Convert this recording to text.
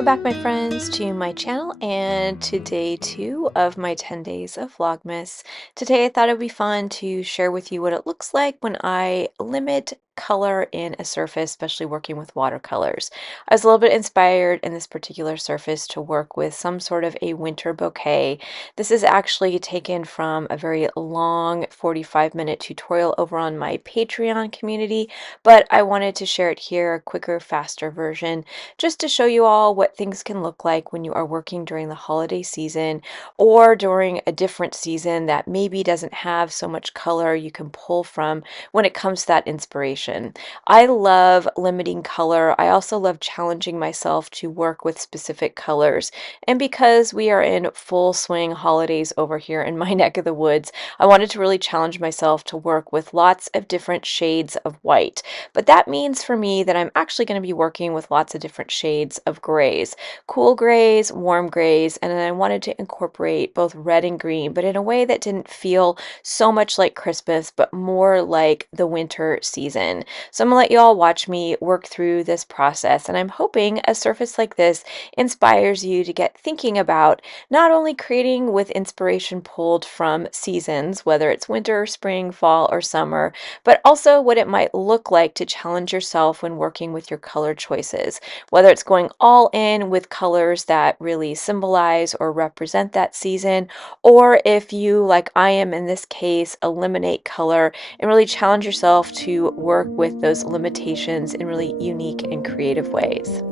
Welcome back, my friends, to my channel and to day 2 of my 10 days of Vlogmas. Today I thought it would be fun to share with you what it looks like when I limit color in a surface, especially working with watercolors. I was a little bit inspired in this particular surface to work with some sort of a winter bouquet. This is actually taken from a very long 45-minute tutorial over on my Patreon community, but I wanted to share it here, a quicker, faster version, just to show you all what things can look like when you are working during the holiday season or during a different season that maybe doesn't have so much color you can pull from when it comes to that inspiration. I love limiting color. I also love challenging myself to work with specific colors. And because we are in full swing holidays over here in my neck of the woods, I wanted to really challenge myself to work with lots of different shades of white. But that means for me that I'm actually going to be working with lots of different shades of grays, cool grays, warm grays, and then I wanted to incorporate both red and green, but in a way that didn't feel so much like Christmas, but more like the winter season. So I'm gonna let you all watch me work through this process, and I'm hoping a surface like this inspires you to get thinking about not only creating with inspiration pulled from seasons, whether it's winter, spring, fall, or summer, but also what it might look like to challenge yourself when working with your color choices, whether it's going all in with colors that really symbolize or represent that season, or if you, like I am in this case, eliminate color and really challenge yourself to work with those limitations in really unique and creative ways.